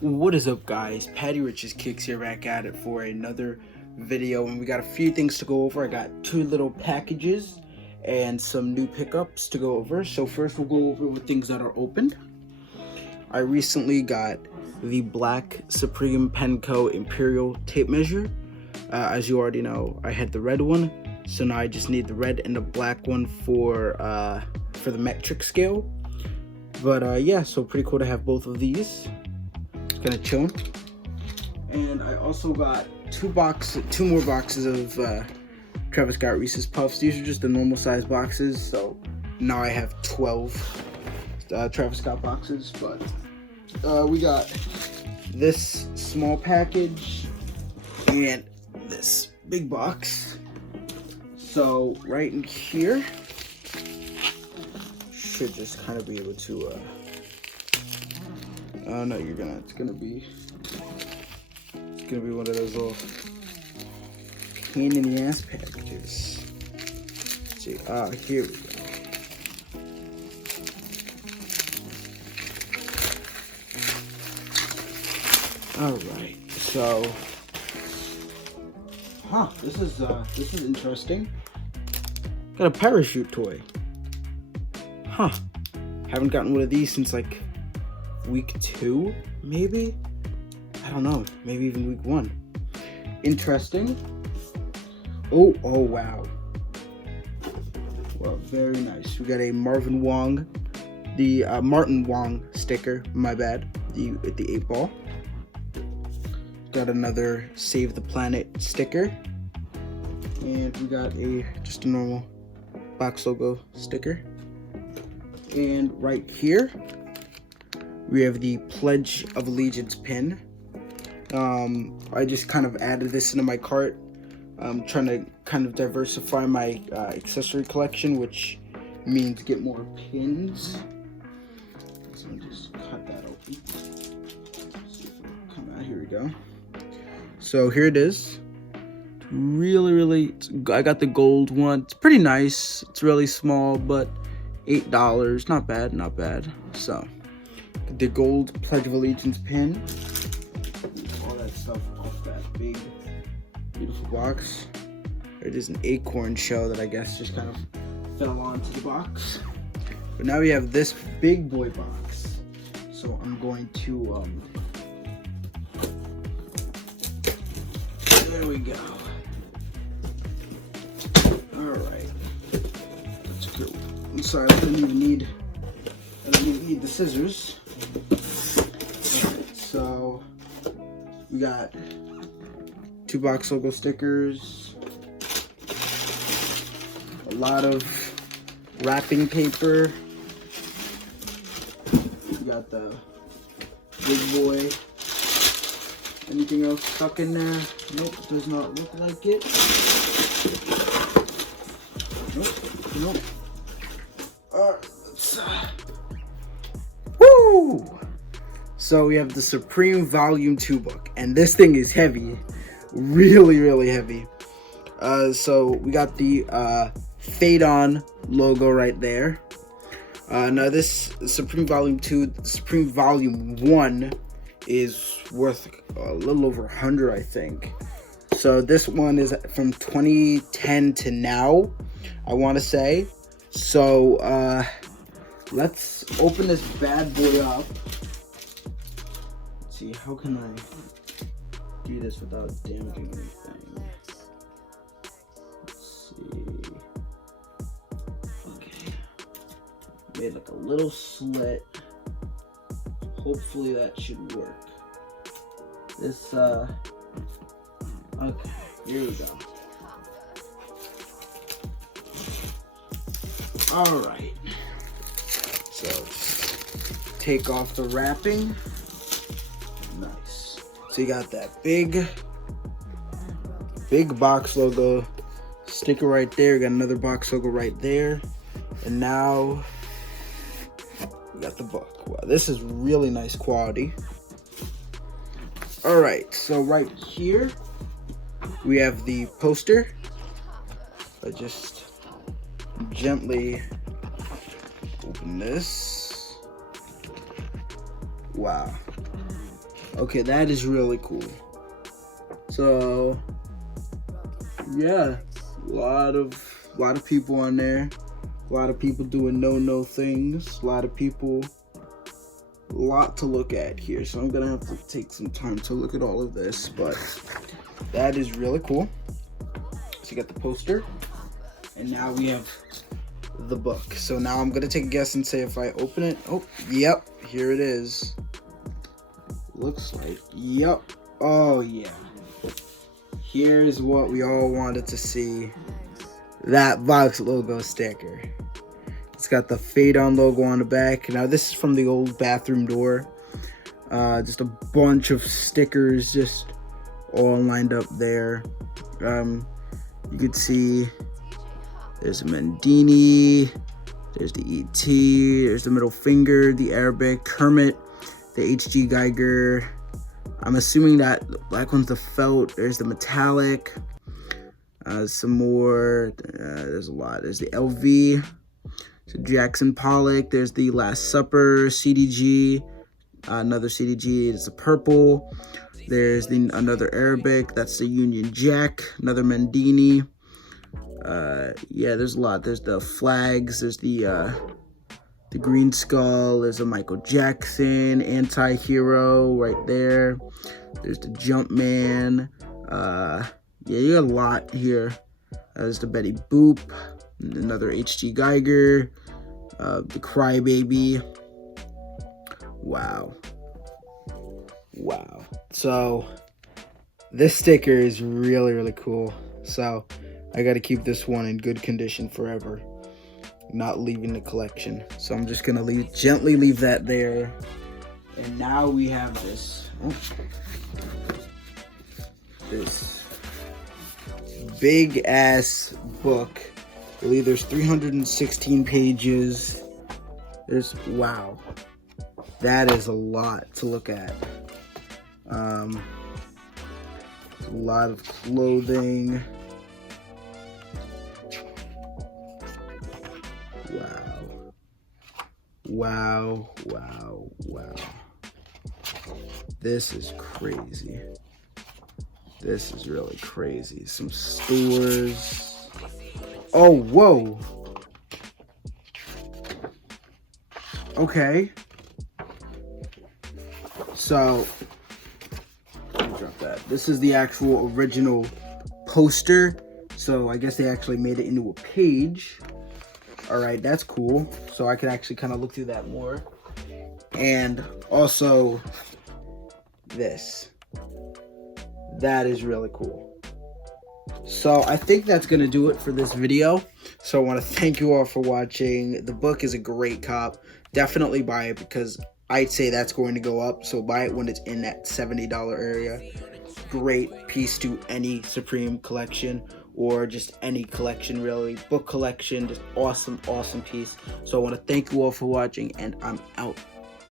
What is up, guys? Patty Rich's Kicks here, back at it for another video, and we got a few things to go over. I got two little packages and some new pickups to go over. So first we'll go over with things that are opened. I recently got the black Supreme Penco Imperial tape measure. As you already know, I had the red one, so now I just need the red and the black one for the metric scale. But yeah, so pretty cool to have both of these. Kind of chilling. And I also got two more boxes of Travis Scott Reese's Puffs. These are just the normal size boxes, so now I have 12 Travis Scott boxes. But we got this small package and this big box. So right in here should just kind of be able to oh no, it's gonna be one of those little pain in the ass packages. Let's see, here we go. Alright, so this is interesting. Got a parachute toy. Haven't gotten one of these since like week 2, maybe? I don't know, maybe even week 1. Interesting. Oh wow. Well, very nice. We got a Martin Wong sticker, my bad, with the 8 ball. Got another Save the Planet sticker. And we got just a normal box logo sticker. And right here, we have the Pledge of Allegiance pin. I just kind of added this into my cart. I'm trying to kind of diversify my accessory collection, which means get more pins. So I'll just cut that open. See if it'll come out. Here we go. So here it is. Really, I got the gold one. It's pretty nice. It's really small, but $8. Not bad. So the gold Pledge of Allegiance pin. All that stuff off that big, beautiful box. It is an acorn shell that I guess just kind of fell onto the box. But now we have this big boy box. So I'm going to, there we go. Alright. Let's go. I'm sorry, I didn't even need the scissors. Alright, so we got 2 box logo stickers, a lot of wrapping paper. We got the big boy. Anything else stuck in there? Nope, does not look like it. Nope. Alright, let's woo! So we have the Supreme Volume 2 book, and this thing is heavy, really heavy. So we got the Fade On logo right there. Now this Supreme Volume 2, Supreme Volume 1 is worth a little over 100, I think. So this one is from 2010 to now, I want to say. So let's open this bad boy up. Let's see, how can I do this without damaging anything? Let's see. Okay. Made like a little slit. Hopefully that should work. This, okay, here we go. Alright. So, just take off the wrapping. Nice. So you got that big box logo sticker right there. Got another box logo right there. And now we got the book. Wow, this is really nice quality. Alright, so right here we have the poster. I just gently open this. Wow. Okay, that is really cool. So yeah, a lot of people on there. A lot of people doing no things. A lot of people. A lot to look at here. So I'm gonna have to take some time to look at all of this, but that is really cool. So you got the poster, and now we have the book. So now I'm gonna take a guess and say if I open it. Oh, yep, here it is. Looks like, yep. Oh yeah. Here's what we all wanted to see. That Vox logo sticker. It's got the Fade On logo on the back. Now this is from the old bathroom door. Just a bunch of stickers just all lined up there. You could see there's a Mendini, there's the ET, there's the middle finger, the Arabic, Kermit, the HG Geiger. I'm assuming that the black one's the felt. There's the metallic. Some more. There's a lot. There's the LV. So Jackson Pollock. There's the Last Supper CDG. Another CDG. It's a purple. There's another Arabic. That's the Union Jack. Another Mendini. Yeah, there's a lot. There's the flags. There's the Green Skull. There's a Michael Jackson anti-hero right there. There's the Jumpman. Yeah, you got a lot here. There's the Betty Boop. Another HG Geiger. The Crybaby. Wow. Wow. So this sticker is really cool. So I got to keep this one in good condition forever. Not leaving the collection. So I'm just gonna gently leave that there. And now we have this this big ass book. I believe there's 316 pages. Wow, that is a lot to look at. A lot of clothing. Wow. This is crazy. This is really crazy. Some stores. Oh, whoa. Okay. So, let me drop that. This is the actual original poster. So I guess they actually made it into a page. All right, that's cool. So I can actually kind of look through that more. And also this. That is really cool. So I think that's going to do it for this video. So I want to thank you all for watching. The book is a great cop. Definitely buy it because I'd say that's going to go up. So buy it when it's in that $70 area. Great piece to any Supreme collection. Or just any collection, really. Book collection, just awesome piece. So I want to thank you all for watching, and I'm out.